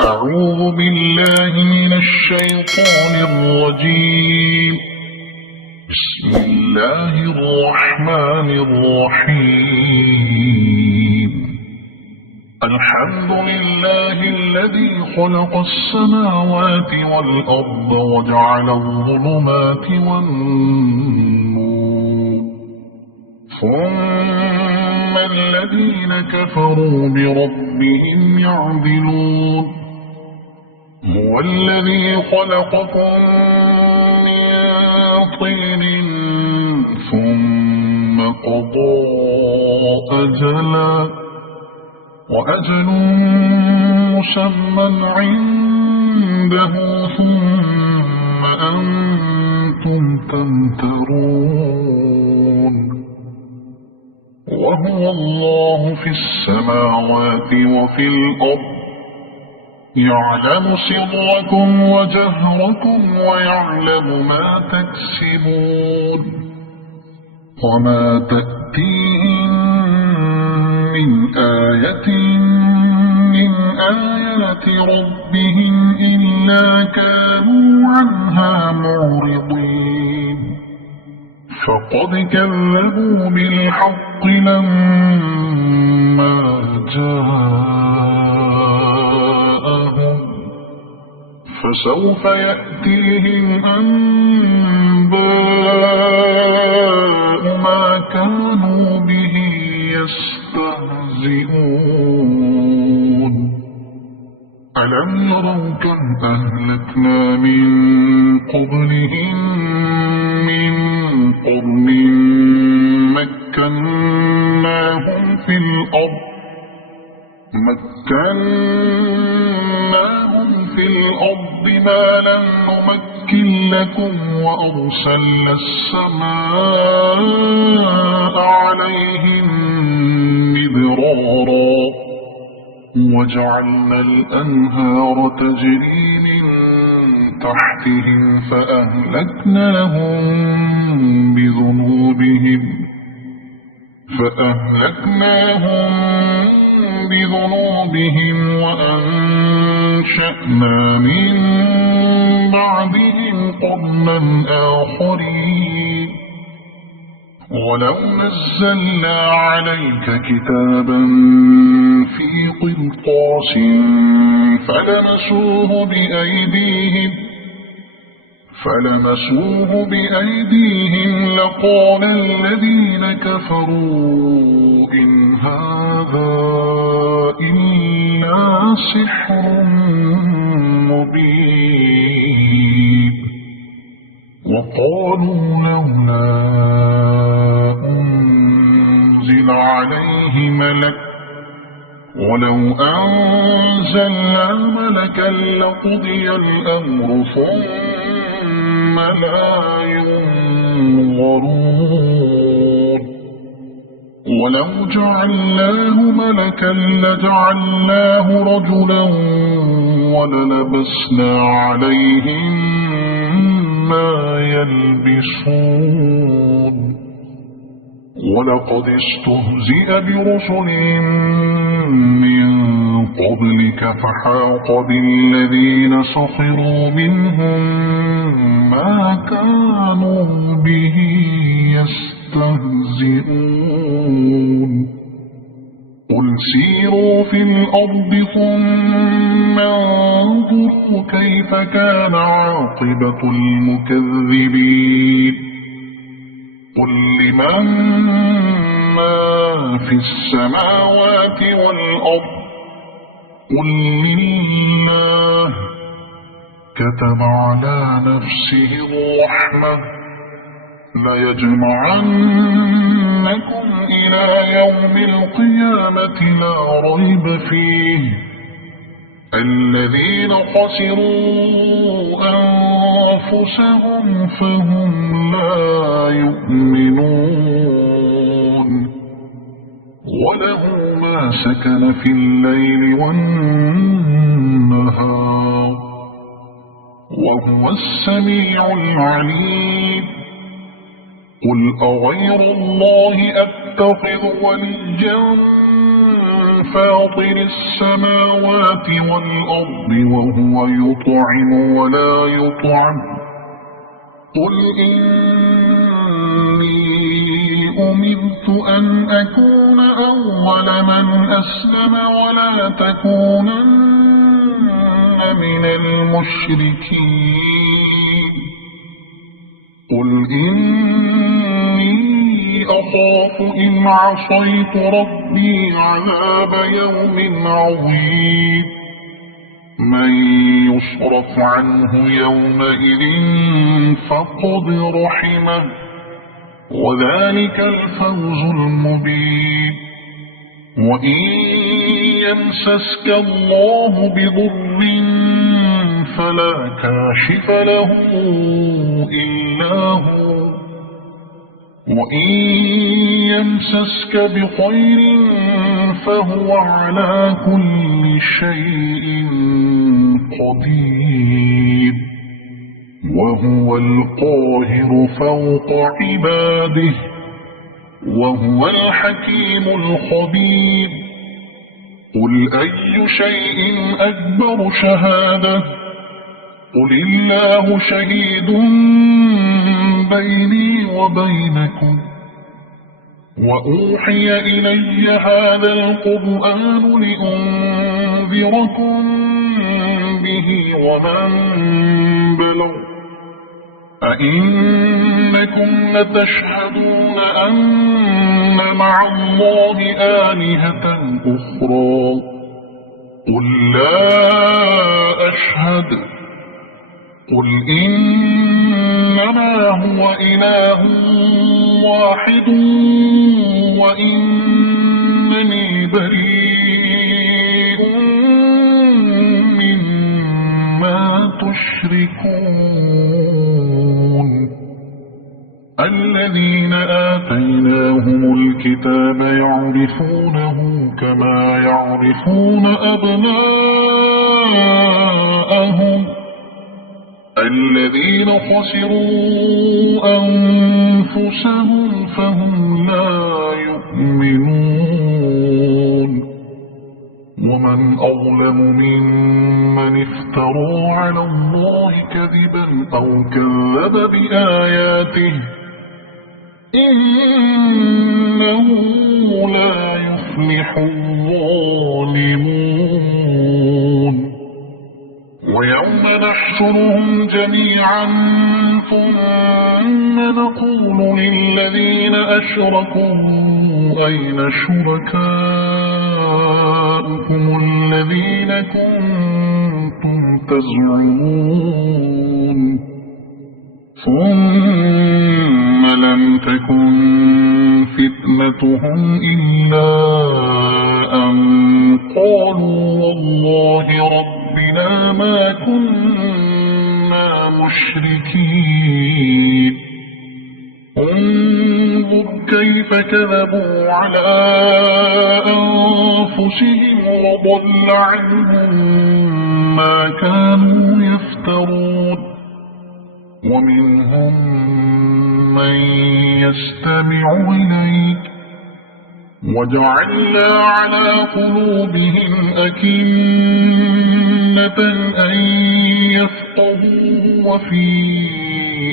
أعوذ بالله من الشيطان الرجيم. بسم الله الرحمن الرحيم. الحمد لله الذي خلق السماوات والأرض وجعل الظلمات والنور، ثم الذين كفروا بربهم يعدلون. هو الذي خلقكم من طين ثم قضى أجلا، وأجل مسمى عنده، ثم أنتم تمترون. وهو الله في السماوات وفي الأرض، يعلم سركم وجهركم ويعلم ما تكسبون. وما تأتيهم من آية من آيات ربهم إلا كانوا عنها معرضين. فقد كذبوا بالحق لما جاءهم، فسوف يأتيهم أنباء ما كانوا به يستهزئون. ألم يروا كم أهلكنا من قبلهم من قرن مكناهم في الأرض ما لم نمكن لكم، وأرسلنا السماء عليهم مدرارا، وجعلنا الأنهار تجري من تحتهم فأهلكناهم بذنوبهم وأنشأنا من بعدهم قرنا آخرين. ولو نزلنا عليك كتابا في قرطاس فلمسوه بأيديهم لقال الذين كفروا إن هذا إلا سحر مبين. وقالوا لولا أنزل عليه ملك، ولو أنزلنا ملكا لقضي الأمر ثم لا ينظرون. ولو جعلناه ملكا لجعلناه رجلا وللبسنا عليهم ما يلبسون. ولقد استهزئ برسل من قبلك فحاق بالذين سخروا منهم ما كانوا به يستهزئون. قل سيروا في الأرض ثم انظروا كيف كان عاقبة المكذبين. قل لمن ما في السماوات والأرض، قل لله. كتب على نفسه الرحمة ليجمعنكم إلى يوم القيامة لا ريب فيه. الذين خسروا أنفسهم فهم لا يؤمنون. وله ما سكن في الليل والنهار، وهو السميع العليم. قل أغير الله أتخذ وليا فاطر السماوات والأرض وهو يطعم ولا يطعم قل إني أمرت أن أكون أول من أسلم ولا تكونن من المشركين قل إني أخاف إن عصيت ربي عذاب يوم عظيم من يصرف عنه يومئذ فقد رحمه وذلك الفوز المبين وإن يمسسك الله بضر فلا كاشف له إلا هو وإن يمسسك بخير فهو على كل شيء قدير وهو القاهر فوق عباده وهو الحكيم الخبير قل أي شيء أكبر شهادة قل الله شهيد بيني وبينكم وأوحي إلي هذا القرآن لأنذركم به ومن بلغ أئنكم لتشهدون أن مع الله آلهة أخرى قل لا أشهد قل إنما هو إله واحد وإنني بريء مما تشركون الذين آتيناهم الكتاب يعرفونه كما يعرفون أبناءهم الذين خسروا أنفسهم فهم لا يؤمنون ومن أظلم ممن افترى على الله كذبا أو كذب بآياته إنه لا يفلح الظالمون ويوم نحشرهم جميعا ثم نقول للذين أشركوا أين شركاؤكم الذين كنتم تزعمون ثم لم تكن فتنتهم إلا أن قالوا والله ربنا ما كنا مشركين انظر كيف كذبوا على أنفسهم وضل عنهم ما كانوا يفترون ومنهم من يستمع إليك وجعلنا على قلوبهم أكنة أن يفقهوا وفي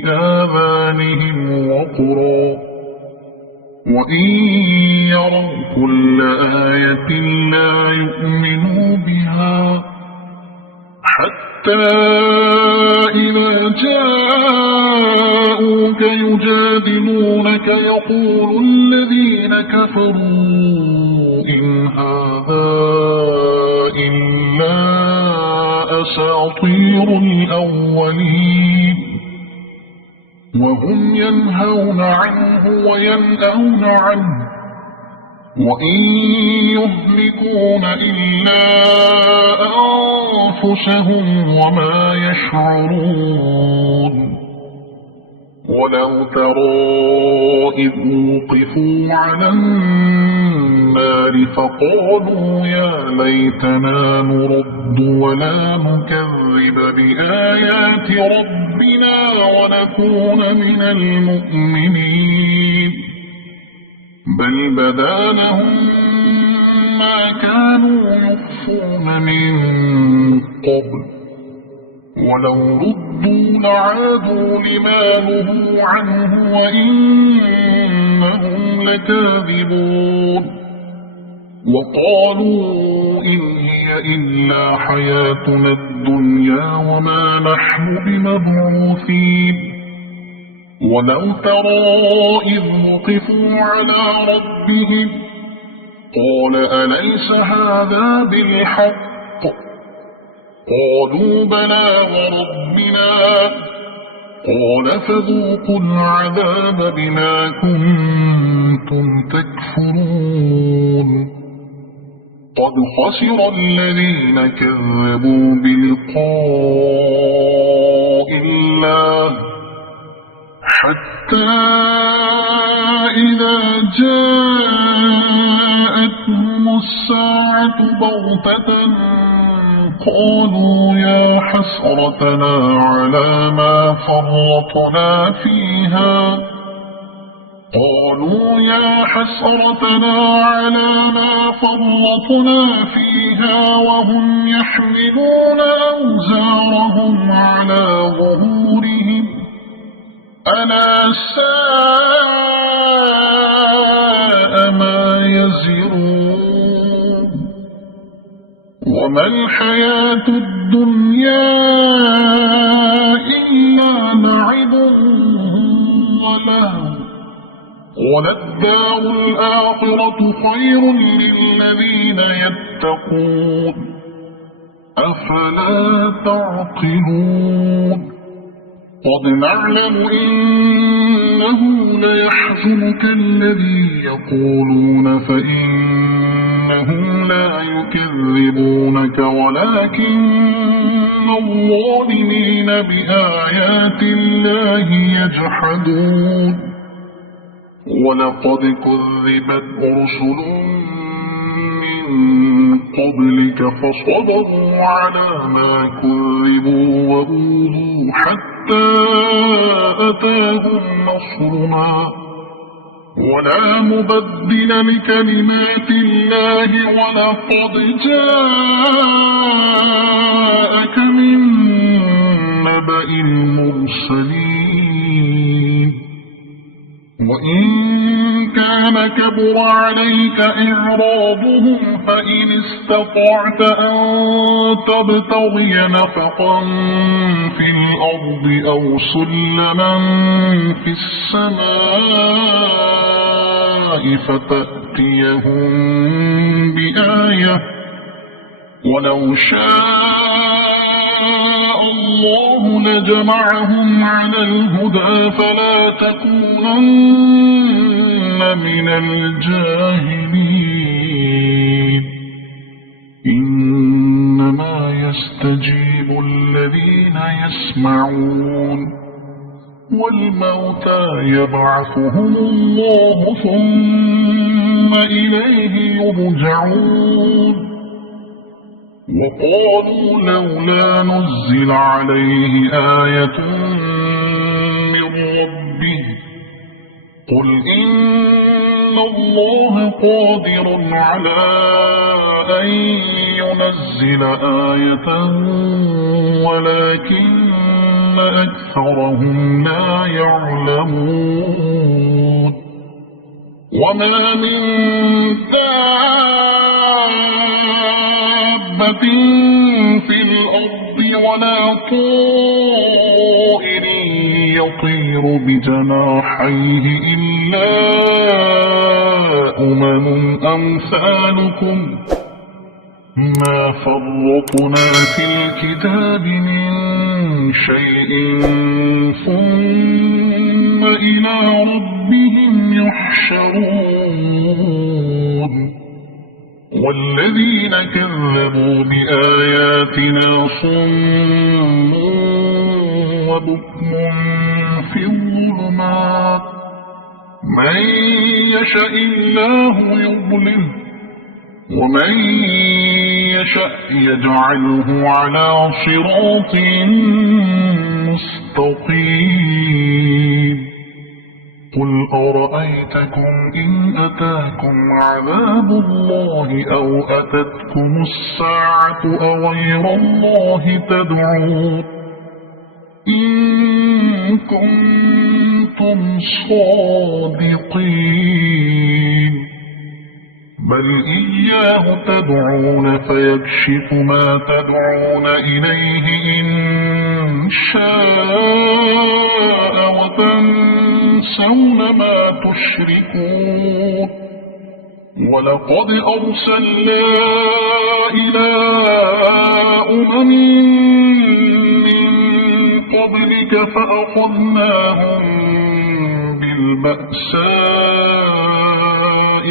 آذانهم وقرا وإن يروا كل آية لا يؤمنوا بها حتى إذا جاءوك يجادلونك يقول الذين كفروا إن هذا إلا أساطير الأولين وهم ينهون عنه وينأون عنه وإن يهلكون إلا أنفسهم وما يشعرون ولو ترى إذ وقفوا على النار فقالوا يا ليتنا نرد ولا نكذب بآيات ربنا ونكون من المؤمنين بل بدا لهم ما كانوا يخفون من قبل ولو ردوا لعادوا لما نهوا عنه وإنهم لكاذبون وقالوا إن هي إلا حياتنا الدنيا وما نحن بمبعوثين ولو ترى إذ وقفوا على ربهم قال أليس هذا بالحق قالوا بلى وربنا قال فذوقوا العذاب بما كنتم تكفرون قد خسر الذين كذبوا بلقاء الله حتى إذا جاءتهم الساعة بغتة قالوا يا حسرتنا على ما فرطنا فيها وهم يحملون أوزارهم على ظهورهم ألا ساء ما يزرون وما الحياة الدنيا إلا لعب ولهو وللدار الآخرة خير للذين يتقون أفلا تعقلون قد نعلم إنه ليحزنك الذي يقولون فإنهم لا يكذبونك ولكن الظالمين بآيات الله يجحدون ولقد كذبت رسل من قبلك فصبروا على ما كذبوا وأوذوا حتى أتاهم نصرنا ولا مبدل لكلمات الله ولقد جاءك من نبأ المرسلين وإن كان كبر عليك إعراضهم فإن استطعت أن تبتغي نفقا في الأرض أو سلما في السماء فتأتيهم بآية ولو شاء الله لجمعهم على الهدى فلا تكونن من الجاهلين إنما يستجيب الذين يسمعون والموتى يبعثهم الله ثم إليه يرجعون وقالوا لولا نزل عليه آية من ربه قل إن الله قادر على أن ينزل آية ولكن أكثرهم لا يعلمون وما من دابة في الأرض ولا طائر يطير بجناحيه إلا أمم أمثالكم ما فرطنا في الكتاب من شيء ثم إلى ربهم يحشرون والذين كذبوا بآياتنا صم وبكم في الظلمات من يشاء الله يضلله ومن يشاء يجعله على صراط مستقيم قل أرأيتكم إن أتاكم عذاب الله أو أتتكم الساعة أغير الله تدعون إن كنتم صادقين بل إياه تدعون فيكشف ما تدعون إليه إن شاء وتنسون ما تشركون ولقد أرسلنا إلى أمم من قبلك فأخذناهم بالبأساء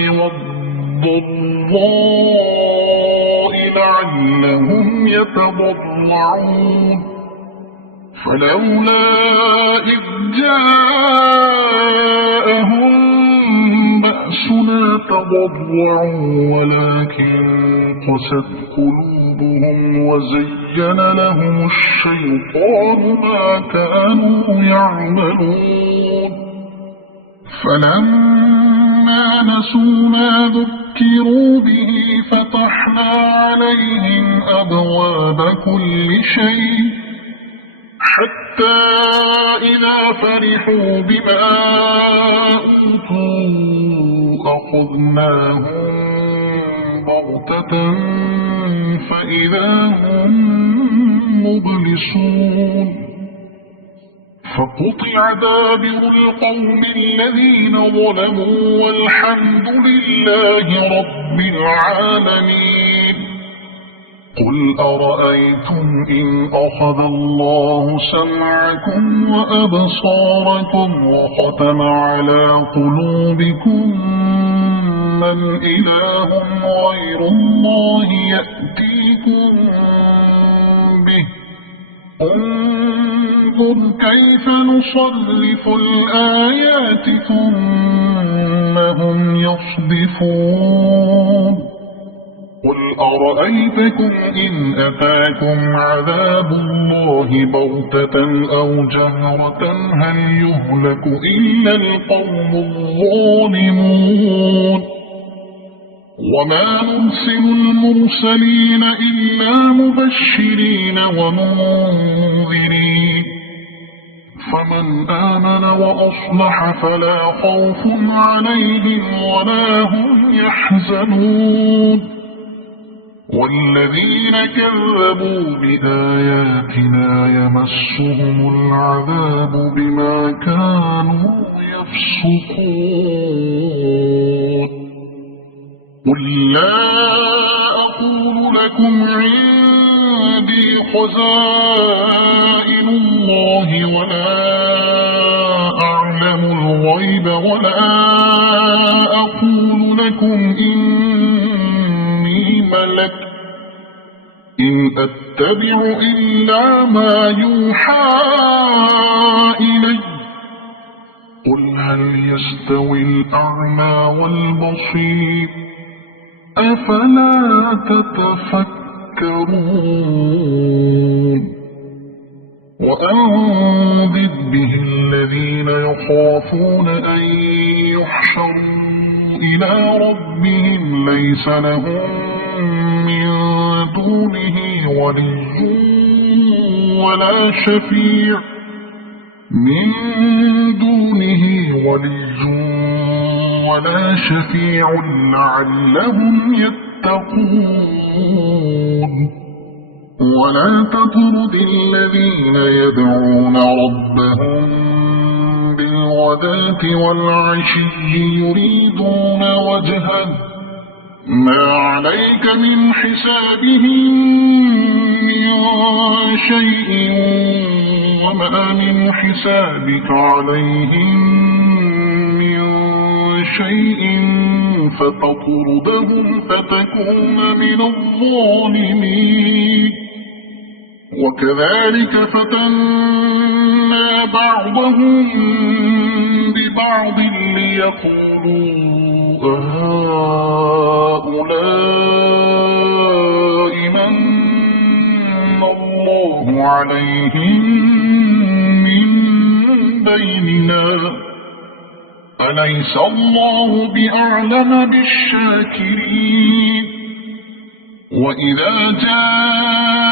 والضراء لعلهم يتضرعون فلولا إذ جاءهم بأسنا تضرعوا ولكن قست قلوبهم وزين لهم الشيطان ما كانوا يعملون فلما نسوا ما ذكروا به فتحنا عليهم أبواب كل شيء حتى إذا فرحوا بما أوتوا أخذناهم بغتة فإذا هم مبلسون فقطع دابر القوم الذين ظلموا والحمد لله رب العالمين قل أرأيتم إن أخذ الله سمعكم وأبصاركم وختم على قلوبكم من إله غير الله يأتيكم به انظر كيف نصرف الآيات ثم هم يصدفون قل أرأيتكم إن أتاكم عذاب الله بغتة أو جهرة هل يهلك إلا القوم الظالمون وما نرسل المرسلين إلا مبشرين ومنذرين فمن آمن وأصلح فلا خوف عليهم ولا هم يحزنون والذين كذبوا بآياتنا يمسهم العذاب بما كانوا يفسقون قل لا أقول لكم عندي خزائن الله ولا أعلم الغيب ولا أقول لكم إني ملك إن أتبع إلا ما يوحى إلي قل هل يستوي الأعمى والبصير أفلا تتفكرون وأنذر به الذين يخافون أن يحشروا إلى ربهم ليس لهم من دونه ولي ولا شفيع لعلهم يتقون ولا تطرد الذين يدعون ربهم بالغداة والعشي يريدون وجهه ما عليك من حسابهم من شيء وما من حسابك عليهم من شيء فتطردهم فتكون من الظالمين وكذلك فتنا بعضهم ببعض ليقولوا هؤلاء من الله عليهم من بيننا أليس الله بأعلم بالشاكرين وإذا جاءك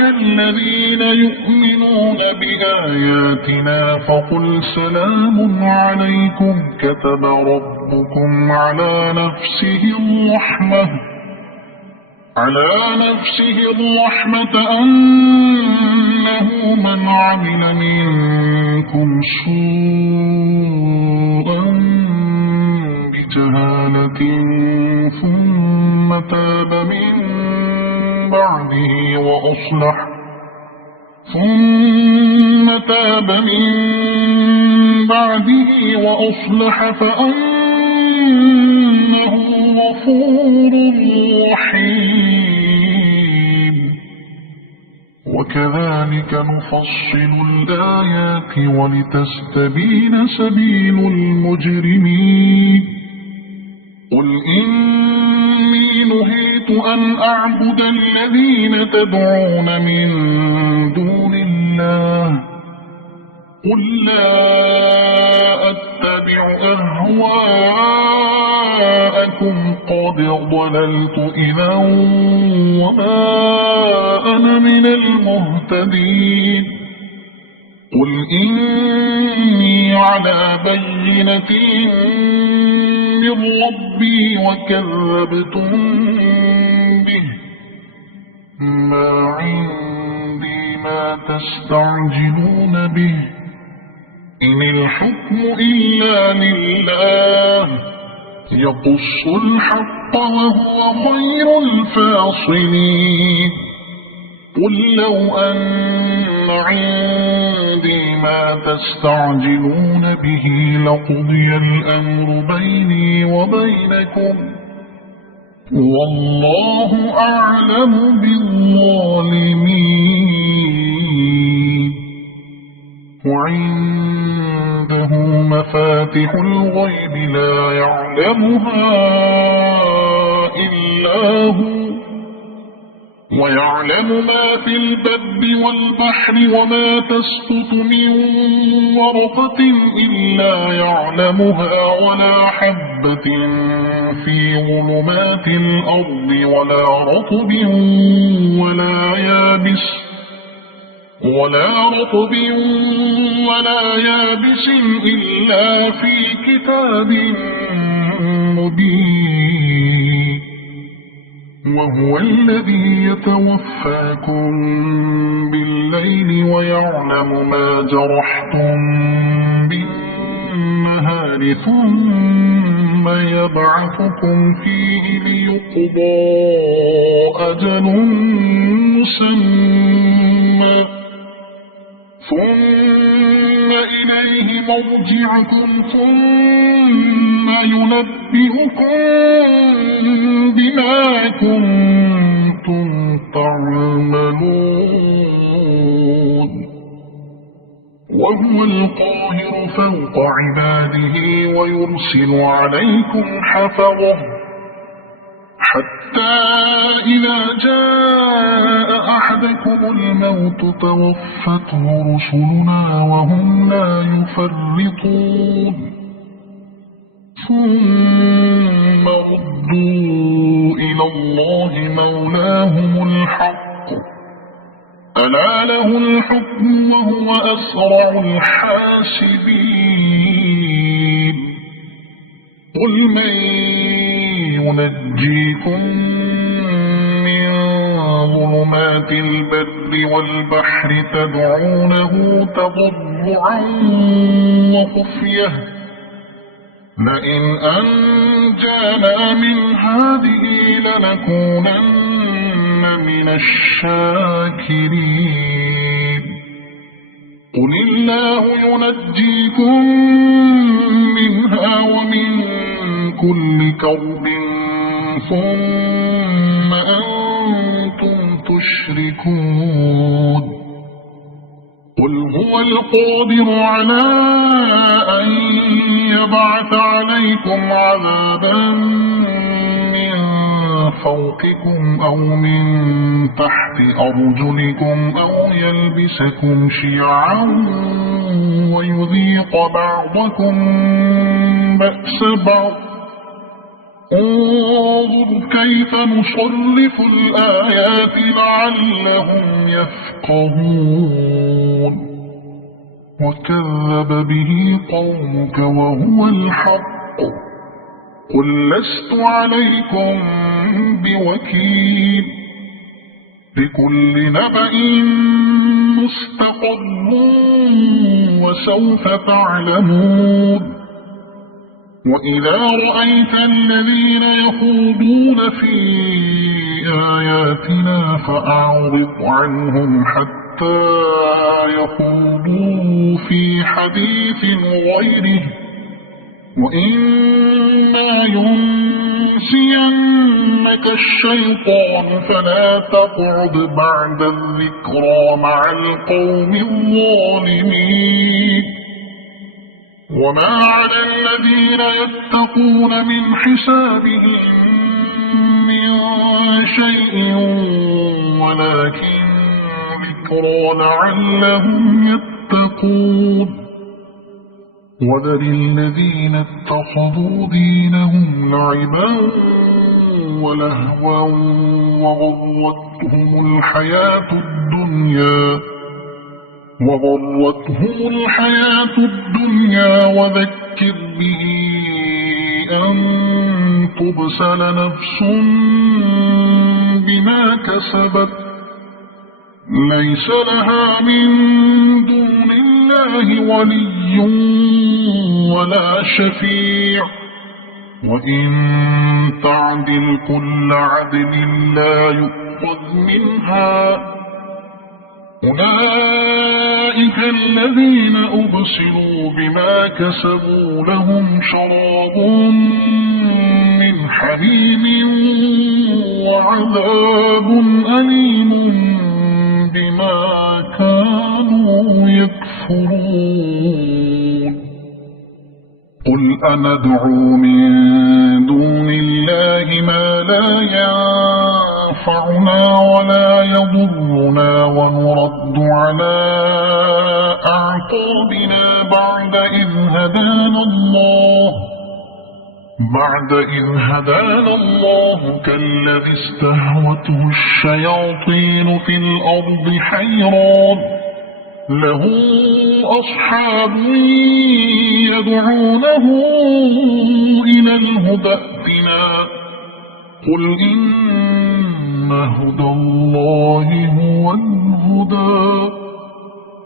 الذين يؤمنون بآياتنا فقل سلام عليكم كتب ربكم على نفسه الرحمة أنه من عمل منكم سوءا بجهالة ثم تاب من بعده وأصلح فأنه غفور رحيم وكذلك نفصل الآيات ولتستبين سبيل المجرمين قل إني نهيت أن أعبد الذين تدعون من دون الله قل لا أتبع أهواءكم قد ضللت إذا وما أنا من المهتدين قل إني على بينة من ربي وكذبتم به ما عندي ما تستعجلون به إن الحكم إلا لله يقص الحق وهو خير الفاصلين قل لو أن عندي ما تستعجلون به لقضي الأمر بيني وبينكم والله أعلم بالظالمين وعنده مفاتح الغيب لا يعلمها إلا هو ويعلم ما في البر والبحر وما تسقط من ورقة إلا يعلمها ولا حبة في ظلمات الأرض ولا رطب ولا يابس إلا في كتاب مبين وهو الذي يتوفاكم بالليل ويعلم ما جرحتم بالنهار ثم يبعثكم فيه ليقضى أجل مسمى ثم إليه مرجعكم ثم ينبئكم بما كنتم تعملون وهو القاهر فوق عباده ويرسل عليكم حفظه حتى إذا جاء أحدكم الموت توفته رسلنا وهم لا يفرطون ثم ردوا إلى الله مولاهم الحق ألا له الحكم وهو أسرع الحاسبين قل من ينجيكم من ظلمات البر والبحر تدعونه تضرعا وخفية لئن أنجانا من هذه لنكونن من الشاكرين قل الله ينجيكم منها ومن كل كرب ثم أنتم تشركون قل هو القادر على أن يبعث عليكم عذابا من فوقكم أو من تحت أرجلكم أو يلبسكم شيعا ويذيق بعضكم بأس بعض. انظر كيف نصرف الآيات لعلهم يفقهون. وكذب به قومك وهو الحق قل لست عليكم بوكيل. لكل نبأ مستقر وسوف تعلمون. وإذا رأيت الذين يخوضون في آياتنا فأعرض عنهم حتى يخوضوا في حديث غيره. وإما ينسينك الشيطان فلا تقعد بعد الذكرى مع القوم الظالمين. وما على الذين يتقون من حسابهم من شيء ولكن ذكرى لعلهم يتقون. وذر الذين اتخذوا دينهم لعبا ولهوا وغرتهم الحياة الدنيا وذكر به أن تبسل نفس بما كسبت ليس لها من دون الله ولي ولا شفيع وإن تعدل كل عدل لا يؤخذ منها. أولئك الذين أبصروا بما كسبوا لهم شراب من حميم وعذاب أليم بما كانوا يكفرون. قل أندعو من دون الله ما لا ينفعنا ولا يضرنا ونرد على أعقابنا بعد إذ هدانا الله كالذي استهوته الشياطين في الأرض حيران له أصحاب يدعونه إلى الهدى ائتنا. قل إن هدى الله هو الهدى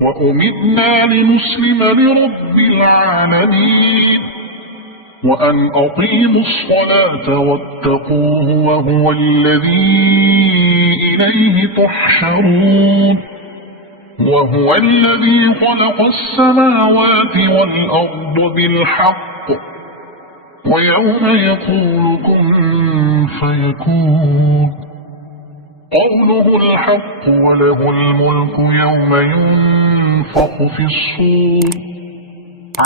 وأمرنا لنسلم لرب العالمين وأن أقيموا الصلاة واتقوه وهو الذي إليه تحشرون. وهو الذي خلق السماوات والأرض بالحق ويوم يقول كن فيكون قوله الحق وله الملك يوم ينفخ في الصور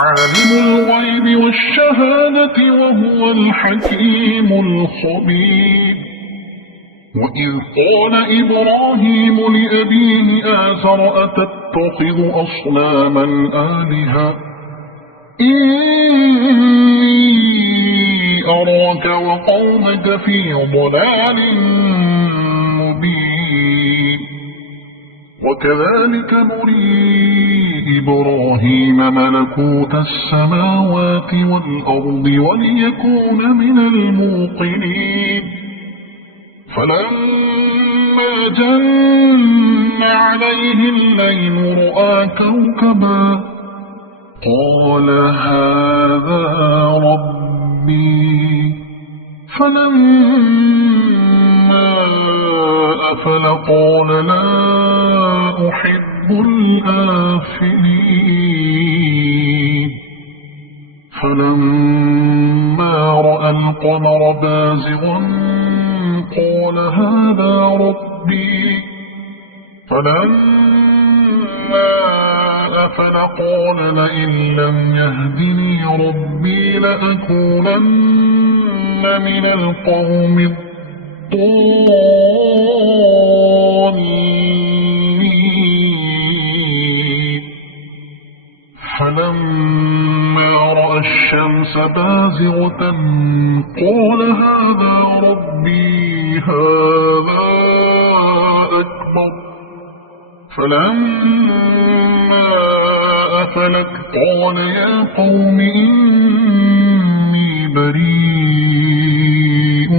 عالم الغيب والشهادة وهو الحكيم الخبير. وإذ قال إبراهيم لأبيه آزر أتتخذ أصناما آلهة إني أراك وقومك في ضلال مبين. وكذلك نري إبراهيم ملكوت السماوات والأرض وليكون من الموقنين. فلما جن عليه الليل رأى كوكبا قال هذا ربي. فلما أفل قال لا أحب الآفلين. فلما رأى القمر بازغا قال هذا ربي. فلما أفل قال لئن لم يهدني ربي لأكونن من القوم الضالين فلما رأى الشمس بازغة قال هذا ربي هذا أكبر فلما أفلت قال يا قوم إني بريء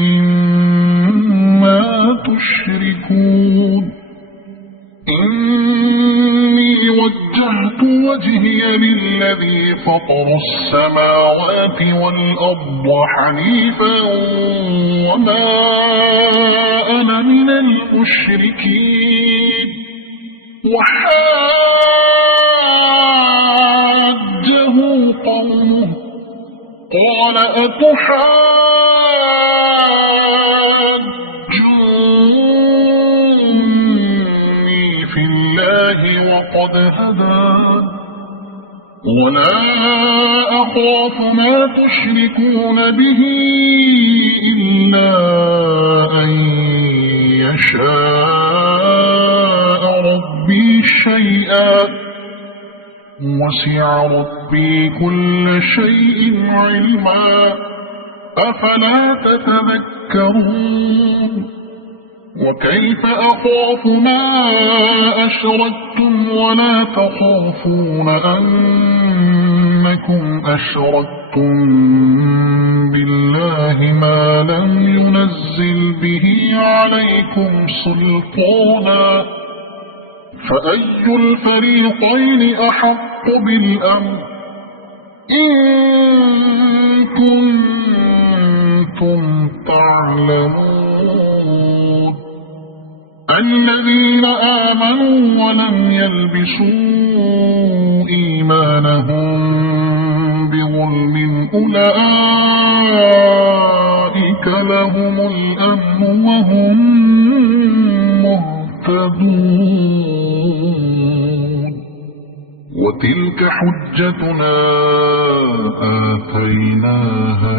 مما تشركون إني وجهت وجهي للذي فطر السماوات والأرض حنيفا وما أنا من المشركين وحاجه قومه قال أتحاجوني في الله وقد هدان ولا أخاف ما تشركون به إلا أن يشاء ربي شيئا وسع ربي كل شيء علما أفلا تتذكرون وكيف أخاف ما أشركتم ولا تخافون أنكم أشركتم بالله ما لم ينزل به عليكم سلطانا فأي الفريقين أحق بالأمر إن كنتم تعلمون الذين آمنوا ولم يلبسوا إيمانهم بظلم أولئك لهم الأمن وهم مهتدون وتلك حجتنا آتيناها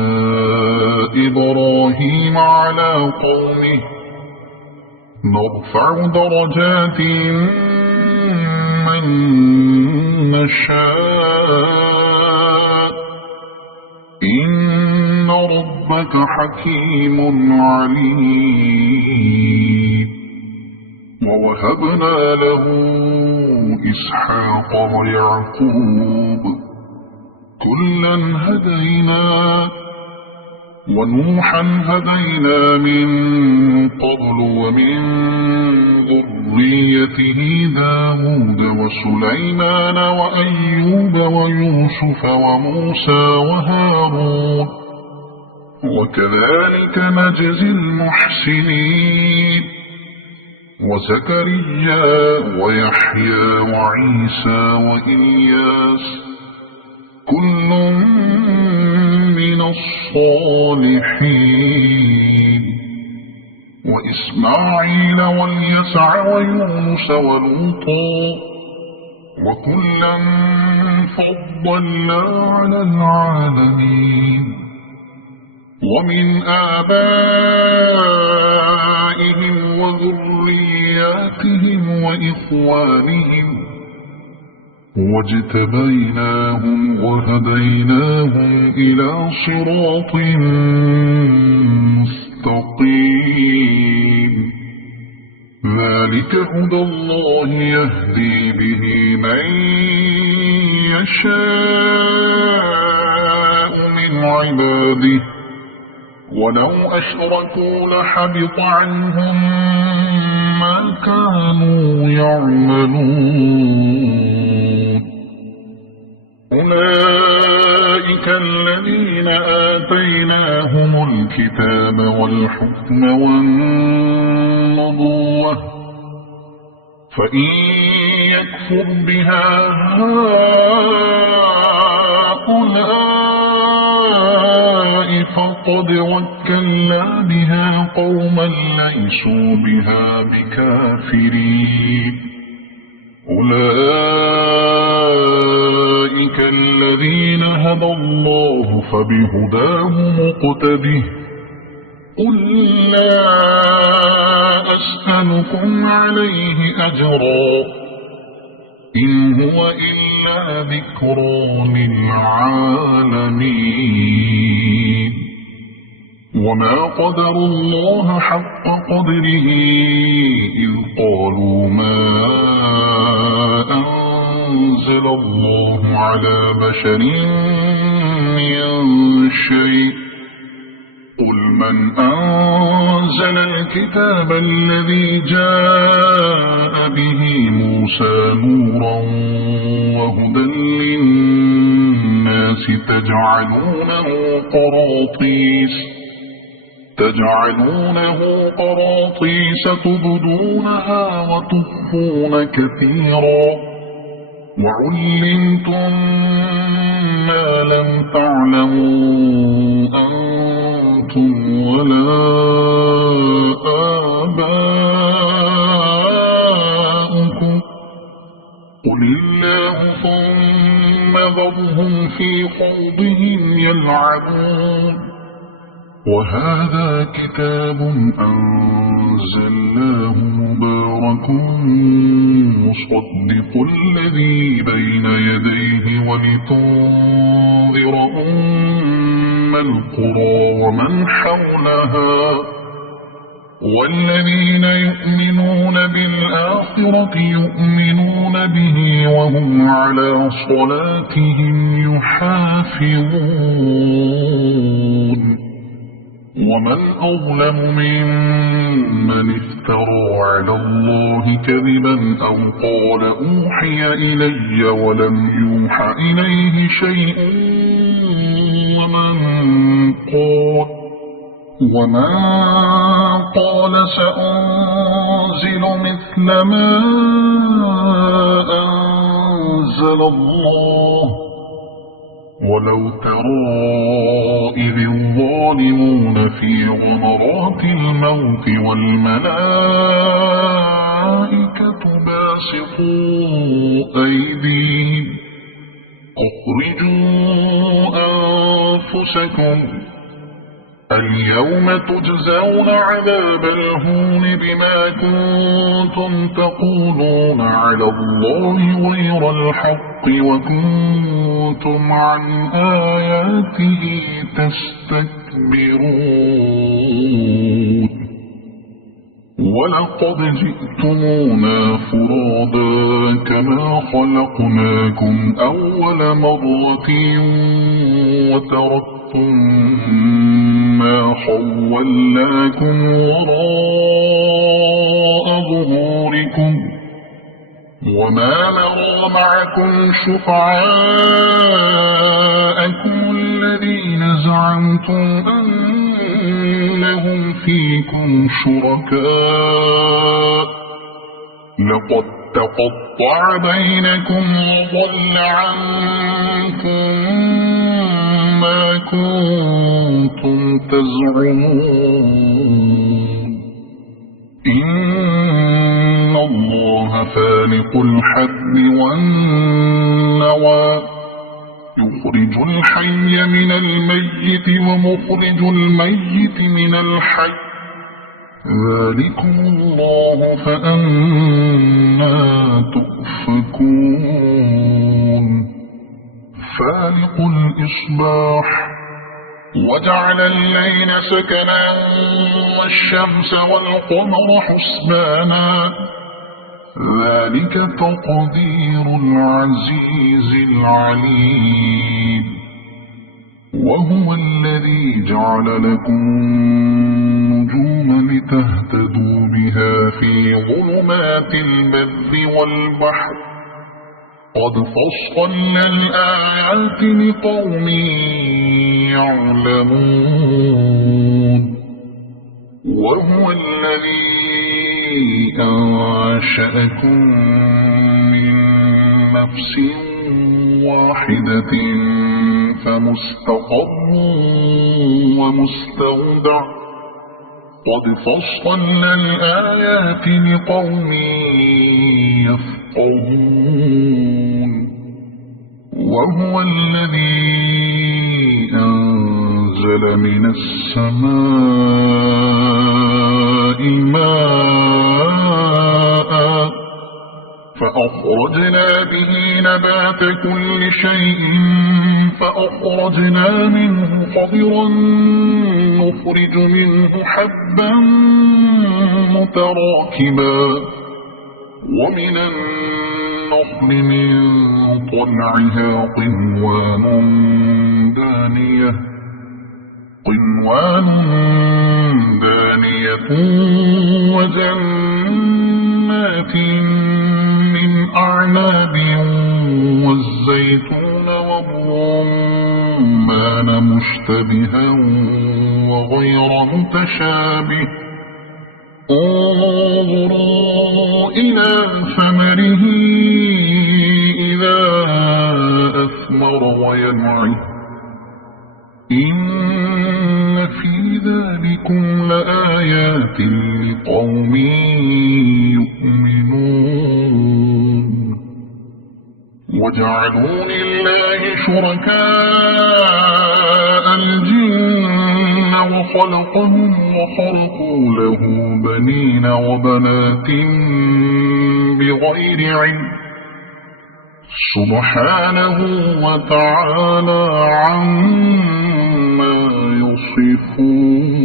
إبراهيم على قومه نرفع درجات من نشاء إن ربك حكيم عليم ووهبنا له إسحاق ويعقوب كلا هدينا ونوحا هدينا من قبل ومن ذريته داود وسليمان وأيوب ويوسف وموسى وهارون وكذلك نجزي المحسنين وزكريا ويحيى وعيسى وإلياس كل من الصالحين وإسماعيل واليسع ويونس ولوطا وكلا فضلنا على العالمين ومن آبائهم وذرياتهم وإخوانهم واجتبيناهم وهديناهم إلى صراط مستقيم ذلك هدى الله يهدي به من يشاء من عباده ولو أشركوا لحبط عنهم ما كانوا يعملون أولئك الذين آتيناهم الكتاب والحكم والنبوة فإن يكفر بها هؤلاء فقد وكلنا بها قوما ليسوا بها بكافرين أولئك الذين هدى الله فبهداه مقتده قل لا أسألكم عليه أجرا إن هو إلا ذكرى للعالمين وما قدروا الله حق قدره إذ قالوا ما أنزل الله على بشر من شيء قل من أنزل الكتاب الذي جاء به موسى نورا وهدى للناس تجعلونه قراطيس تبدونها وتخفون كثيرا وعلمتم ما لم تعلموا أنتم ولا آباؤكم قل الله ثم ذرهم في خوضهم يلعبون وهذا كتاب أنزلناه مبارك مصدق الذي بين يديه ولتنذر أم القرى ومن حولها والذين يؤمنون بالآخرة يؤمنون به وهم على صلاتهم يحافظون ومن أظلم ممن افترى على الله كذبا أو قال أوحي إلي ولم يوح إليه شيء ومن قال سأنزل مثل ما أنزل الله ولو ترى إذ الظالمون في غمرات الموت والملائكة باسطوا أيديهم أخرجوا أنفسكم اليوم تجزون عذاب الهون بما كنتم تقولون على الله غير الحق وكنتم عن آياته تستكبرون ولقد جئتمونا فرادا كما خلقناكم أول مرة وتركتم ما خولناكم وراء ظهوركم وما نرى معكم شفعاءكم الذين زعمتم أنهم فيكم شركاء لقد تقطع بينكم وضل عنكم ما كنتم تزعمون إن الله فالق الحب والنوى يخرج الحي من الميت ومخرج الميت من الحي ذلكم الله فأنى تؤفكون فالق الإصباح وجعل الليل سكنا والشمس والقمر حسبانا ذلك تقدير العزيز العليم وهو الذي جعل لكم النجوم لتهتدوا بها في ظلمات البر والبحر قد فصلنا الآيات لقوم يعلمون وهو الذي أنشأكم من نفس واحدة فمستقر ومستودع قد فصلنا الآيات لقوم يفقهون وهو الذي أنزل أنزل من السماء ماء فأخرجنا به نبات كل شيء فأخرجنا منه خضرا نخرج منه حبا متراكبا ومن النخل من طلعها قنوان دانية وجنات من أعناب والزيتون والرمان مشتبها وغير متشابه انظروا إلى ثمره إذا أثمر وينعه إن في ذلكم لآيات لقوم يؤمنون وجعلوا لله شركاء الجن وخلقهم وخرقوا له بنين وبنات بغير علم سبحانه وتعالى عما يصفون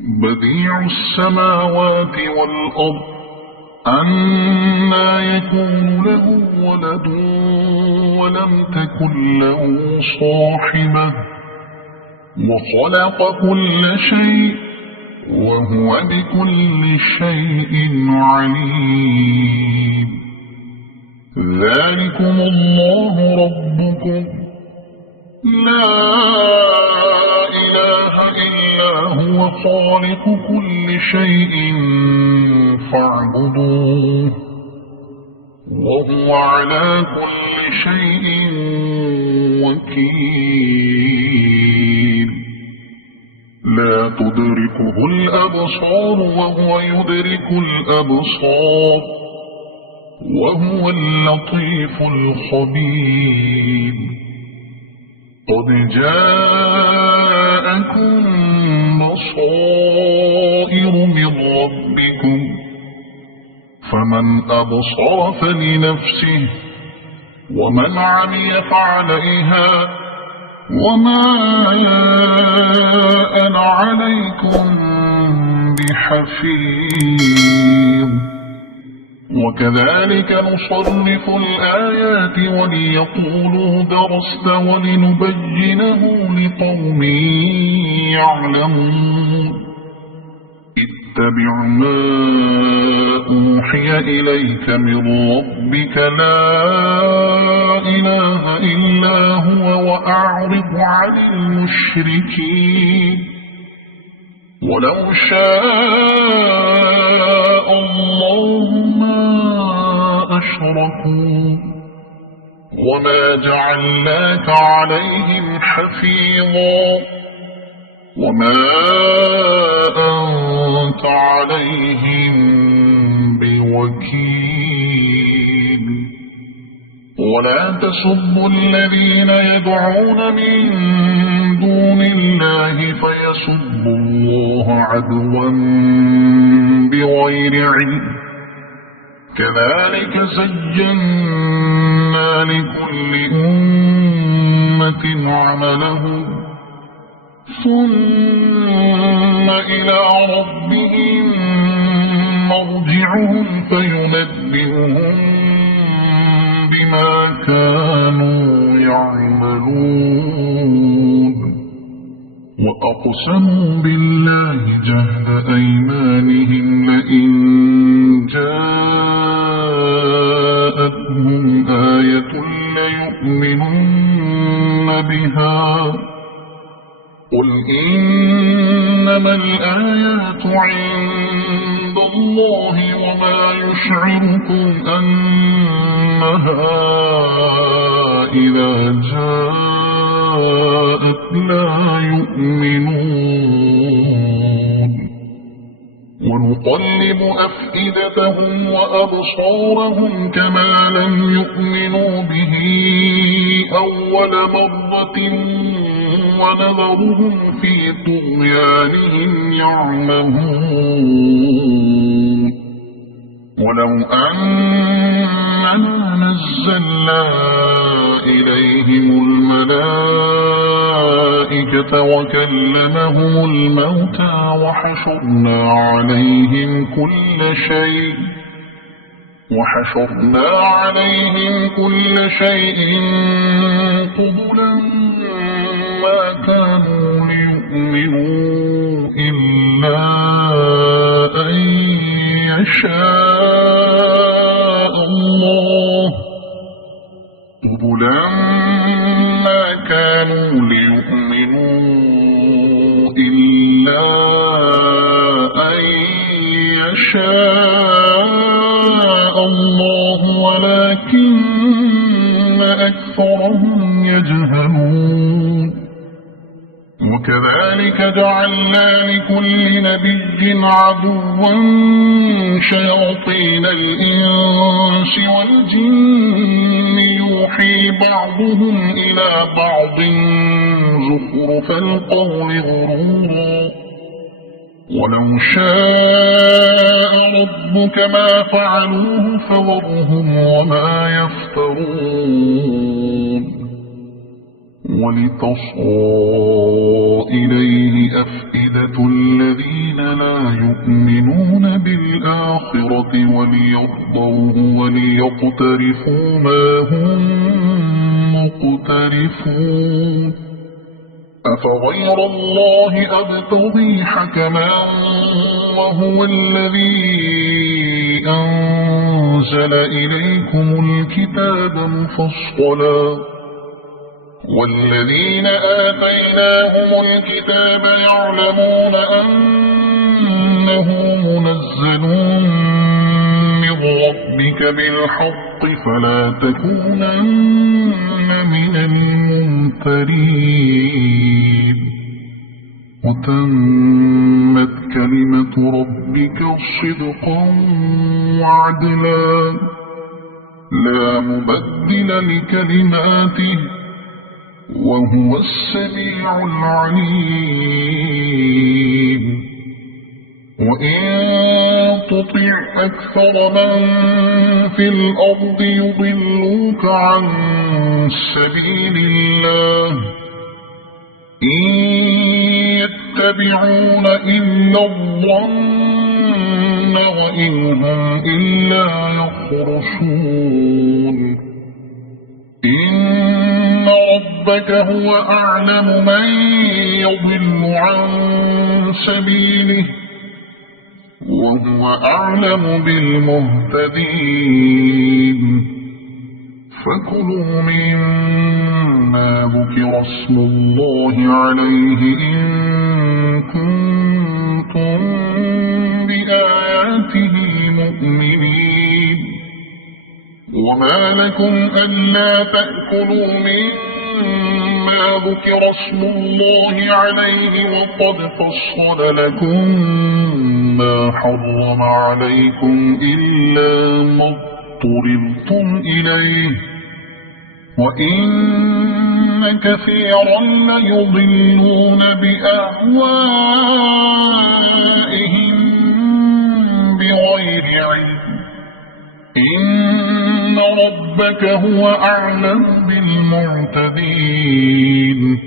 بديع السماوات والأرض أنى يكون له ولد ولم تكن له صاحبة وخلق كل شيء وهو بكل شيء عليم ذلكم الله ربكم لا إله إلا هو خالق كل شيء فاعبدوه وهو على كل شيء وكيل لا تدركه الأبصار وهو يدرك الأبصار وهو اللطيف الخبير قد جاءكم بصائر من ربكم فمن أبصر فلنفسه ومن عمي فعليها وما أنا عليكم بحفيظ وكذلك نصرف الآيات وليقولوا درست ولنبينه لقوم يعلمون اتبع ما أوحي إليك من ربك لا إله إلا هو وأعرض عن المشركين ولو شاء الله ما أشركوا وما جعلناك عليهم حفيظا وما أنت عليهم بوكيل ولا تسبوا الذين يدعون من دون الله فيسبوا الله عدوا بغير علم كذلك زينا لكل أمة عملهم ثم إلى ربهم مرجعهم فينبئهم بما كانوا يعملون وأقسموا بالله جهد أيمانهم لئن جاءتهم آية ليؤمنن بها قل إنما الآيات عند الله وما يشعركم أنها إذا جاءت لا يؤمنون ونقلب أفئدتهم وأبصارهم كما لم يؤمنوا به أول مرة ونذرهم في طغيانهم يعمهون ولو أننا نزلنا إليهم الملائكة وكلمهم الموتى وحشرنا عليهم كل شيء قبلا ما كانوا ليؤمنوا إلا أن يشاء الله ولكن أكثرهم يجهلون وكذلك جعلنا لكل نبي عدوا شياطين الإنس والجن يوحي بعضهم إلى بعض زخرف القول غرورا ولو شاء ربك ما فعلوه فذرهم وما يفترون ولتصغى إليه أفئدة الذين لا يؤمنون بالآخرة وليرضوه وليقترفوا ما هم مقترفون أفغير الله أبتغي حكما وهو الذي أنزل إليكم الكتاب مفصلا والذين آتيناهم الكتاب يعلمون أنه منزل من ربك بالحق فلا تكونن من الممترين وتمت كلمة ربك صدقا وعدلا لا مبدل لكلماته وهو السميع العليم وإن تطع أكثر من في الأرض يضلوك عن سبيل الله إن يتبعون إلا الظن وإن هم إلا يخرصون إن ربك هو أعلم من يضل عن سبيله وهو أعلم بالمهتدين فكلوا مما ذكر اسم الله عليه إن كنتم بآياته مؤمنين وما لكم ألا تأكلوا مما ذكر اسم الله عليه وقد فصل لكم ما حرم عليكم إلا ما اضطررتم إليه وإن كثيرا ليضلون بأهوائهم بغير علم إن ربك هو أعلم بالمعتدين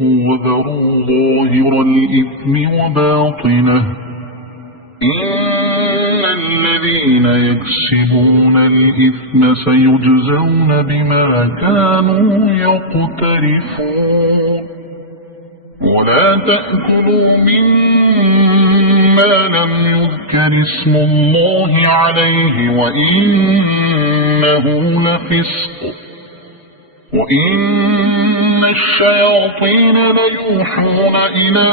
وذروا ظاهر الإثم وباطنه إن الذين يكسبون الإثم سيجزون بما كانوا يقترفون ولا تأكلوا مما لم يذكر اسم الله عليه وإنه لفسق وإن الشياطين ليوحون إلى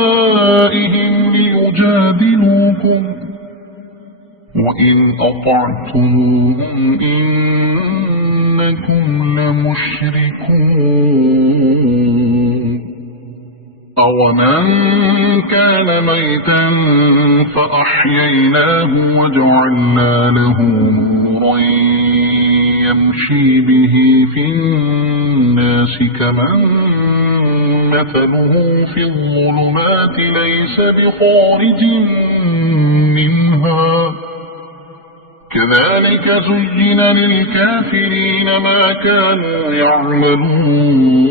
أوليائهم ليجادلوكم وإن أطعتموهم إنكم لمشركون أومن كان ميتا فأحييناه وجعلنا له نورا يمشي به في الناس كمن مثله في الظلمات ليس بخارج منها كذلك زين للكافرين ما كانوا يعملون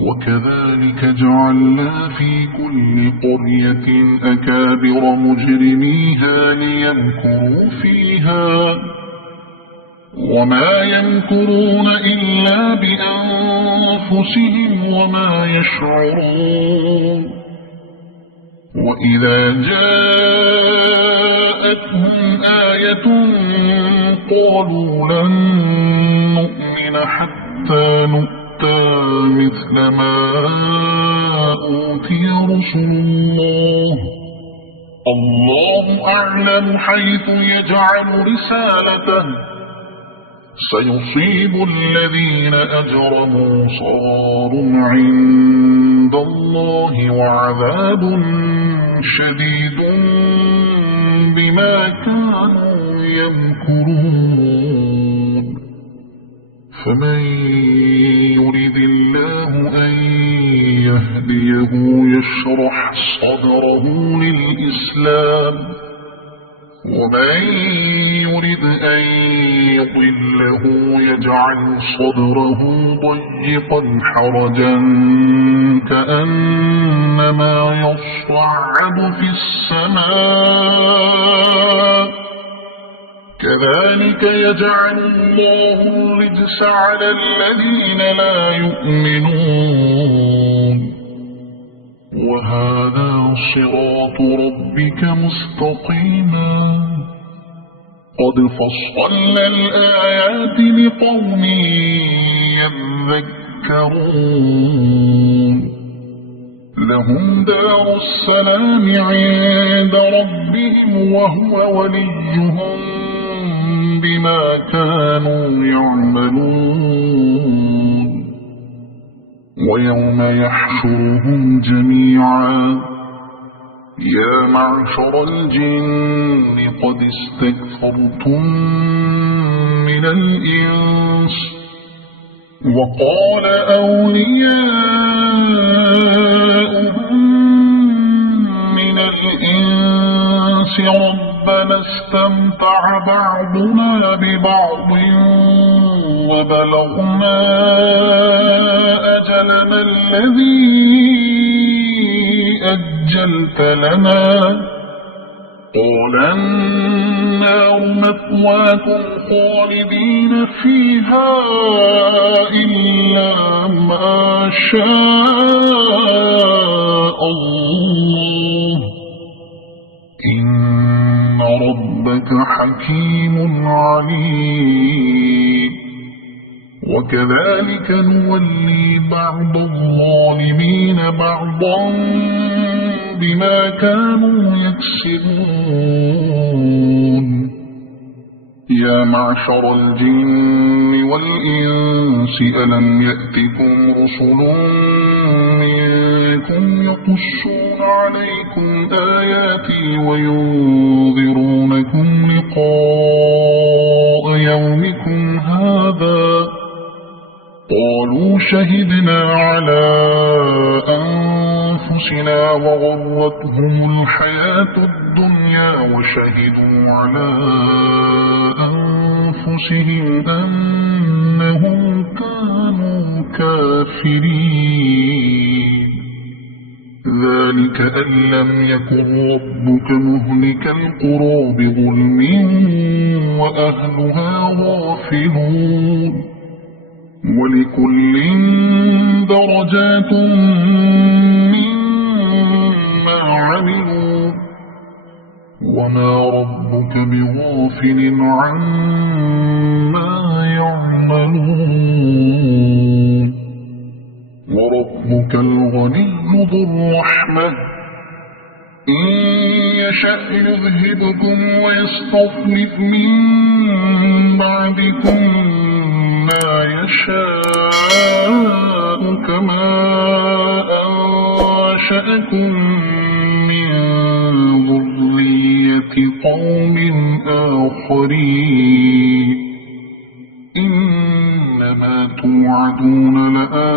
وكذلك جعلنا في كل قرية أكابر مجرميها ليمكروا فيها وما يمكرون إلا بأنفسهم وما يشعرون وإذا جاءتهم آية قالوا لن نؤمن حتى نؤتى مثل ما أوتي رسل الله أعلم حيث يجعل رسالته سيصيب الذين أجرموا صغار عند الله وعذاب شديد بما كانوا يمكرون فمن يرد الله أن يهديه يشرح صدره للإسلام ومن يرد أن يضله يجعل صدره ضيقا حرجا كأنما يصعد في السماء كذلك يجعل الله الرجس على الذين لا يؤمنون وهذا صراط ربك مستقيما قد فصلنا الآيات لقوم يذكرون لهم دار السلام عند ربهم وهو وليهم بما كانوا يعملون ويوم يحشرهم جميعا يا معشر الجن قد استكثرتم من الإنس وقال أولياؤهم من الإنس ربنا استمتع بعضنا ببعض وبلغنا أجلنا الذي أجلت لنا قال النار مثواكم خالدين فيها إلا ما شاء الله إن ربك حكيم عليم وكذلك نولي بعض الظالمين بعضا بما كانوا يكسبون يا معشر الجن والإنس ألم يأتكم رسل منكم يقصون عليكم آياتي وينذرونكم لقاء يومكم هذا قالوا شهدنا على أنفسنا وغرتهم الحياة الدنيا وشهدوا على أنفسهم أنهم كانوا كافرين ذلك أن لم يكن ربك مهلك القرى بظلم وأهلها غافلون ولكل درجات مما عملوا وما ربك بغافل عما يعملون وربك الغني ذو الرحمة إن يشأ يذهبكم ويستخلف من بعدكم ما يشاء كما أنشأكم من ذرية قوم آخرين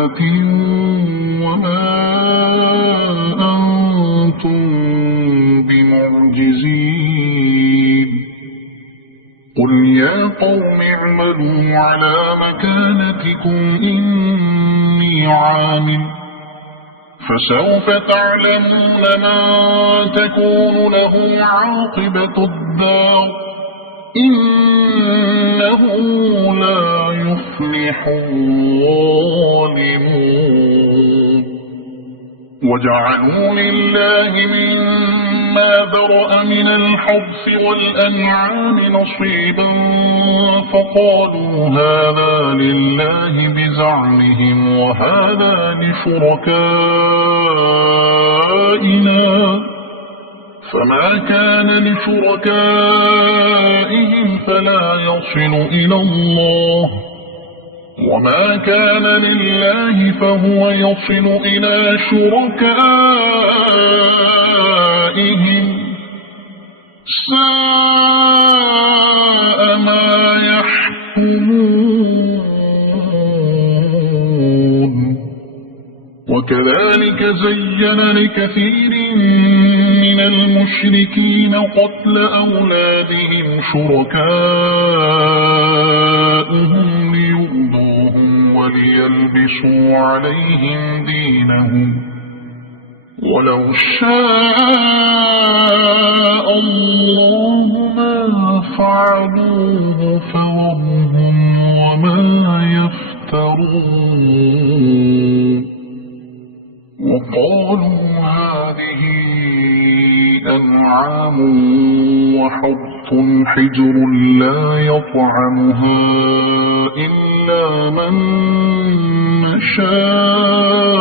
بينات وما أنتم بمعجزين قل يا قوم اعملوا على مكانتكم إني عامل فسوف تعلمون من تكون له عاقبة الدار إنه لا يفلح الظالمون وجعلوا لله مما ذرأ من الحرث والأنعام نصيبا فقالوا هذا لله بزعمهم وهذا لشركائنا فما كان لشركائهم فلا يصل إلى الله وما كان لله فهو يصل إلى شركائهم ساء ما يحكمون وكذلك زين لكثير من المشركين قتل أولادهم شركاؤهم ليرضوهم وليلبسوا عليهم دينهم ولو شاء الله ما فعلوه فذرهم وما يفترون وقالوا هذه أنعام وحرث حجر لا يطعمها إلا من نشاء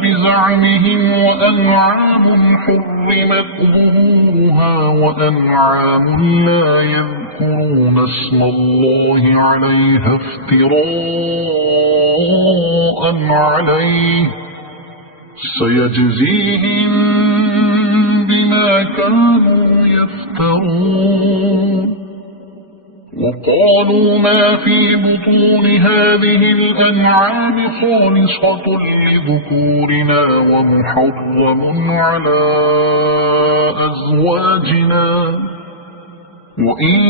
بزعمهم وأنعام حرمت ظهورها وأنعام لا يذكرون اسم الله عليها افتراء عليه سيجزيهم بما كانوا يفترون وقالوا ما في بطون هذه الأنعام خالصة لذكورنا ومحرم على أزواجنا وإن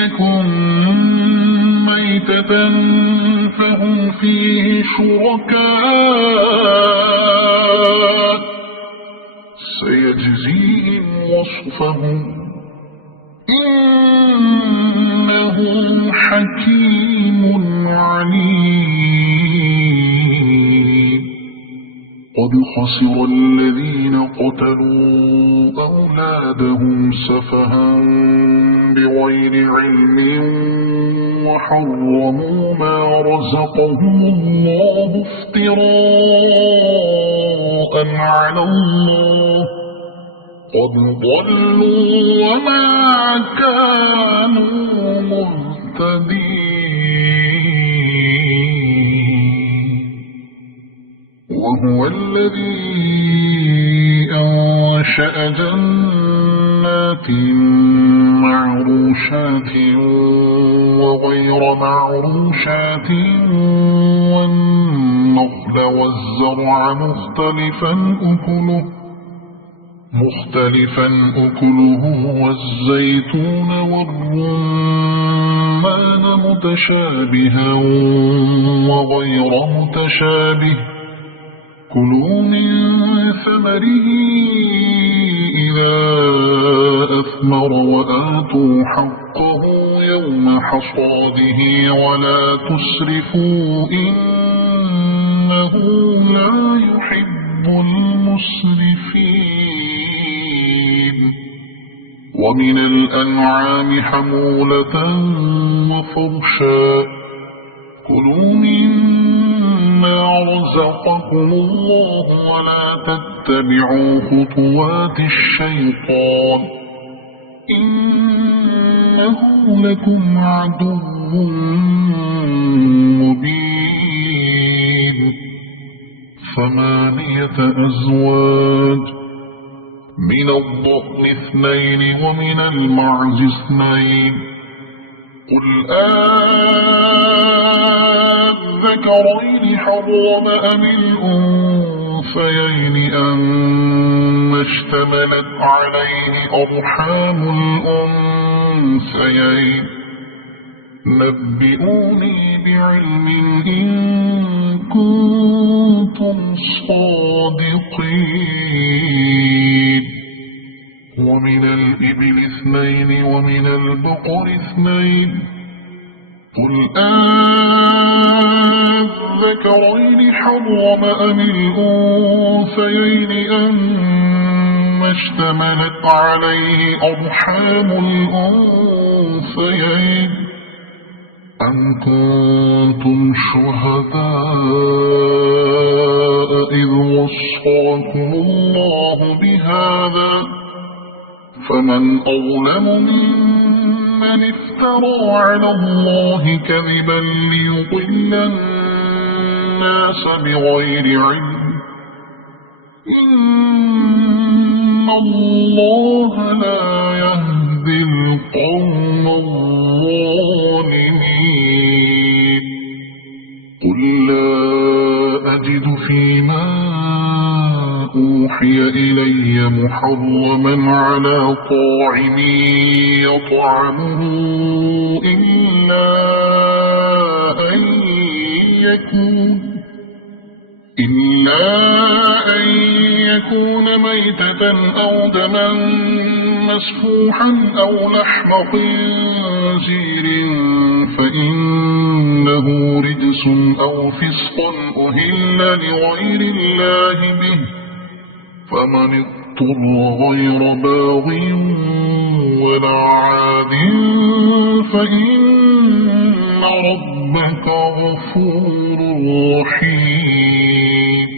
يكن ميتة فهم فيه شركاء سيجزيهم وصفهم إنه حكيم عليم قد خسر الذين قتلوا أولادهم سفها بغير علم وحرموا ما رزقهم الله افتراء على الله قد ضلوا وما كانوا مهتدين وهو الذي أنشأ جنات معروشات وغير معروشات والنخل والزرع مختلفا أكله والزيتون والرمان متشابها وغير متشابه كلوا من ثمره إذا أثمر وآتوا حقه يوم حصاده ولا تسرفوا إنه لا يحب المسرفين ومن الأنعام حمولة وفرشا كلوا مما رزقكم الله ولا تتبعوا خطوات الشيطان إنه لكم عدو مبين 8 أزواج من الضأن اثنين ومن المعز اثنين قل الذكرين حرم أم الأنثيين أما اشتملت عليه أرحام الأنثيين نبئوني بعلم إن كنتم صادقين ومن الإبل اثنين ومن البقر اثنين قل الذكرين حرم أم الأنثيين أما اشتملت عليه أرحام الأنثيين أم كنتم شهداء إذ وصاكم الله بهذا فمن أظلم ممن افترى على الله كذبا ليضل الناس بغير علم إن الله لا يهدي القوم الظالمين قل لا أجد فيما أوحي إلي محرما على طاعم يطعمه إلا أن يكون ميتة أو دما مسفوحا أو لحم خنزير فإنه رجس أو فسقا أهل لغير الله به فمن اضطر غير باغ ولا عاد فإن ربك غفور رحيم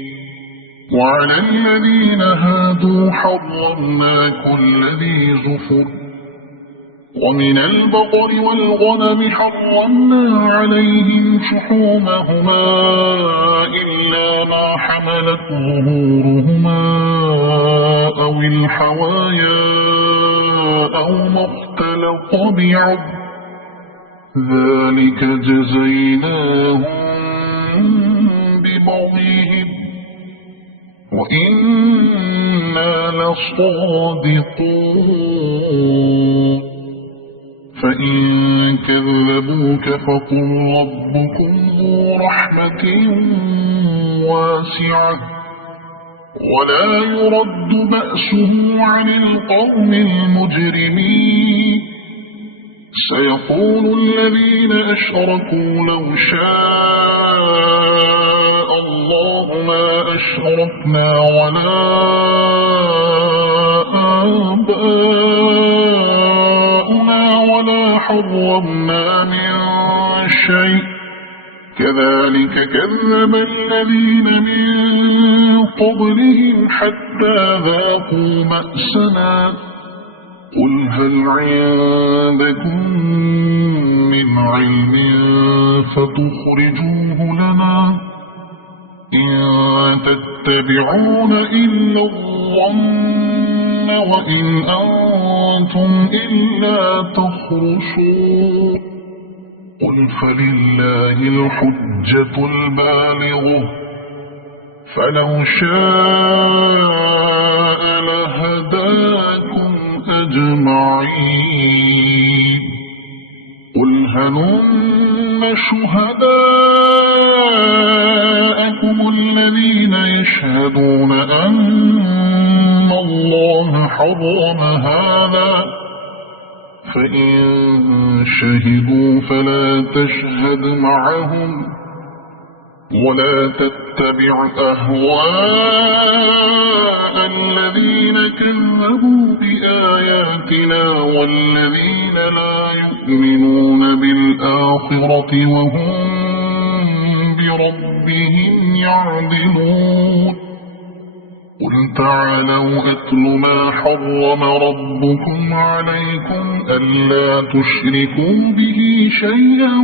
وعلى الذين هادوا حرمنا كل ذي زفر ومن البقر والغنم حرمنا عليهم شحومهما إلا ما حملت ظهورهما أو الحوايا أو ما اختلط بعض ذلك جزيناهم ببغيهم وإنا لصادقون فإن كذبوك فقل ربكم ذو رحمة واسعة ولا يرد بأسه عن القوم المجرمين سيقول الذين أشركوا لو شاء الله ما أشركنا ولا آباؤنا ولا حرمنا من شيء كذلك كذب الذين من قبلهم حتى ذاقوا بأسنا قل هل عندكم من علم فتخرجوه لنا إن تتبعون إلا الظن وإن أنتم إلا تخرصون قل فلله الحجة البالغة فلو شاء لهداكم أجمعين قل هلم شهداءكم الذين يشهدون أن الله حرم هذا فإن شهدوا فلا تشهد معهم ولا تتبع أهواء الذين كذبوا بآياتنا والذين لا يؤمنون بالآخرة وهم بربهم يعدلون قل تعالوا أتل ما حرم ربكم عليكم ألا تشركوا به شيئا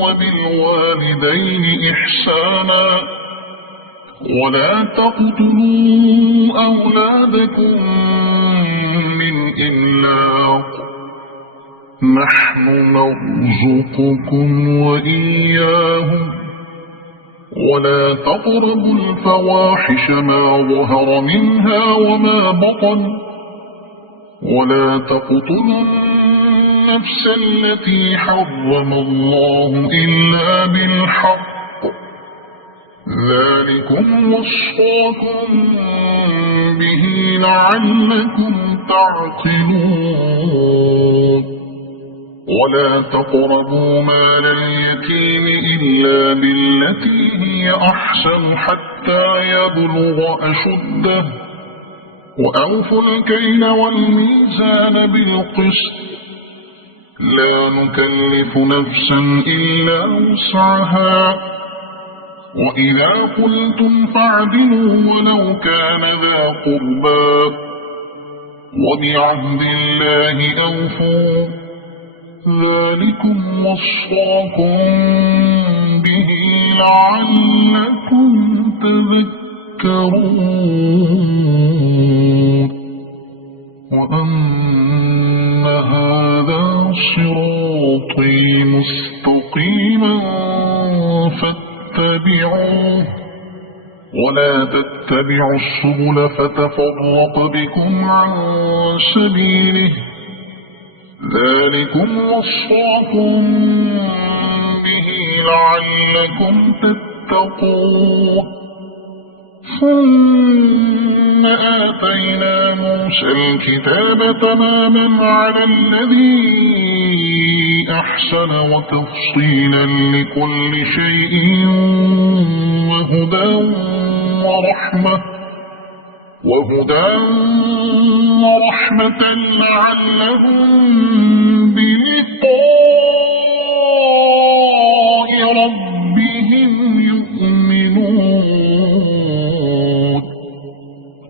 وبالوالدين إحسانا ولا تقتلوا أولادكم من إملاق نحن نرزقكم وإياهم ولا تقربوا الفواحش ما ظهر منها وما بطن ولا تقتلوا النفس التي حرم الله إلا بالحق ذلكم وصاكم به لعلكم تعقلون ولا تقربوا مال اليتيم إلا بالتي هي أحسن حتى يبلغ أشده وأوفوا الكيل والميزان بالقسط لا نكلف نفسا إلا وسعها وإذا قلتم فاعدلوا ولو كان ذا قربى وبعهد الله أوفوا ذلكم وصاكم به لعلكم تذكرون وأن هذا صراطي مستقيما فاتبعوه ولا تتبعوا السبل فتفرق بكم عن سبيله ذلكم وصاكم به لعلكم تتقون ثم آتينا موسى الكتاب تماما على الذي أحسن وتفصيلا لكل شيء وهدى ورحمة لعلهم بلقاء ربهم يؤمنون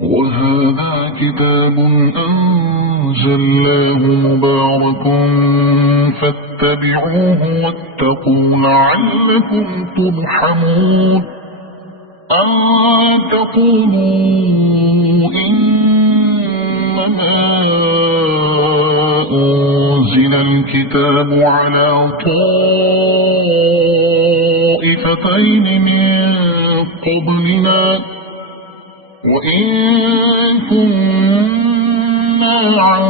وهذا كتاب أنزلناه مبارك فاتبعوه واتقوا لعلكم ترحمون أن تقولوا إنما أنزل الكتاب على طائفتين من قبلنا وإن كنا عن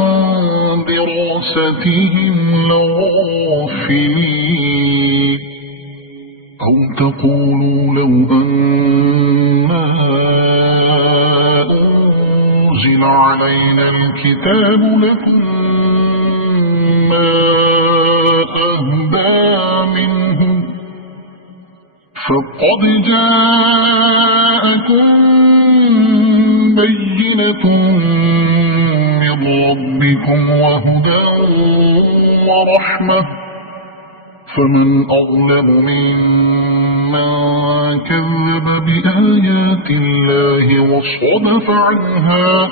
دراستهم لغافلين أو تقولوا لو أنا أنزل علينا الكتاب لكنا أهدى منهم فقد جاءكم بينة من ربكم وهدى ورحمة فمن أظلم ممن كذب بآيات الله وصدف عنها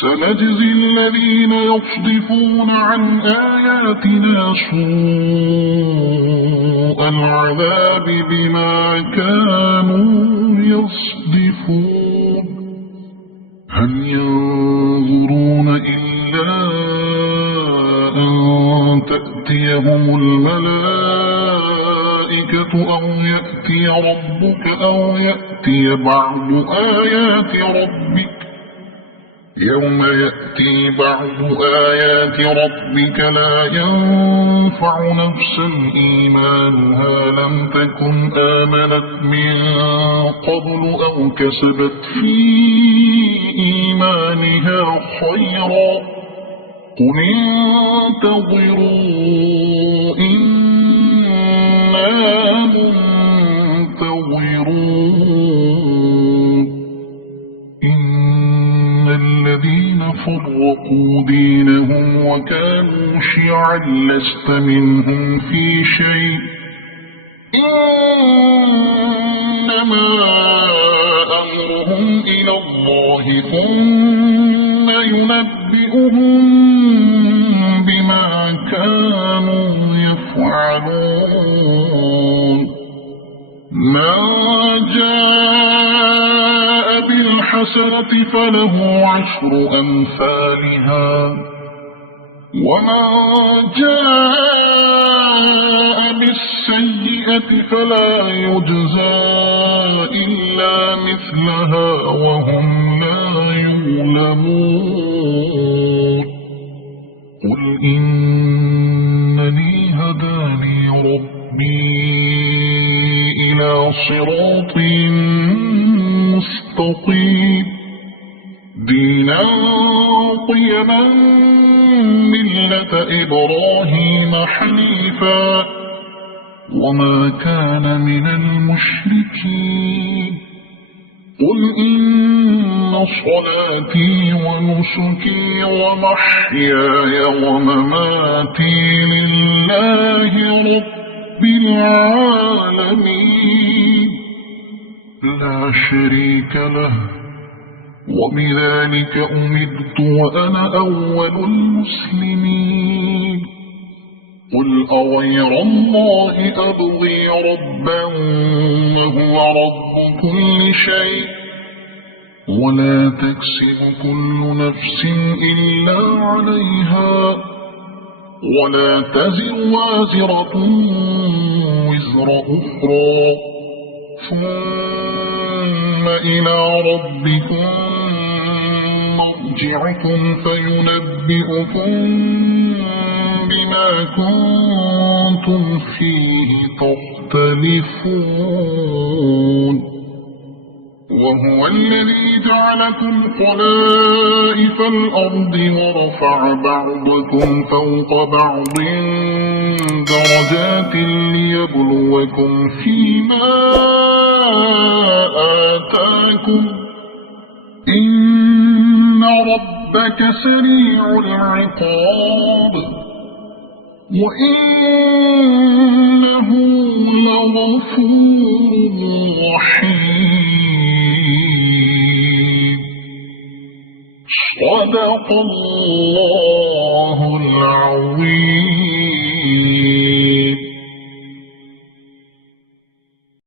سنجزي الذين يصدفون عن آياتنا سوء العذاب بما كانوا يصدفون هل ينظرون إلا أن تأتيهم الملائكة أو يأتي ربك أو يأتي بعض آيات ربك يوم يأتي بعض آيات ربك لا ينفع نفسا إيمانها لم تكن آمنت من قبل أو كسبت في إيمانها خيرا قل انتظروا إنا منتظرون إن الذين فرقوا دينهم وكانوا شيعا لست منهم في شيء إنما أمرهم إلى الله ثم ينبئهم بما كانوا يفعلون ما جاء بالحسنة فله عشر أمثالها ومن جاء بالسيئة فلا يجزى إلا مثلها وهم لا يظلمون قل إنني هداني ربي إلى صراط مستقيم دينا قيما ملة إبراهيم حنيفا وما كان من المشركين قل إن صلاتي ونسكي ومحياي ومماتي لله رب العالمين لا شريك له وبذلك أمرت وأنا أول المسلمين قل أغير الله أبغي ربا وهو رب كل شيء ولا تكسب كل نفس إلا عليها ولا تزر وازرة وزر أخرى ثم إلى ربكم مرجعكم فينبئكم بما كنتم فيه تختلفون وهو الذي جعلكم خلائف الأرض ورفع بعضكم فوق بعض درجات ليبلوكم فيما آتاكم إن ربك سريع العقاب وإنه لغفور رحيم صدق الله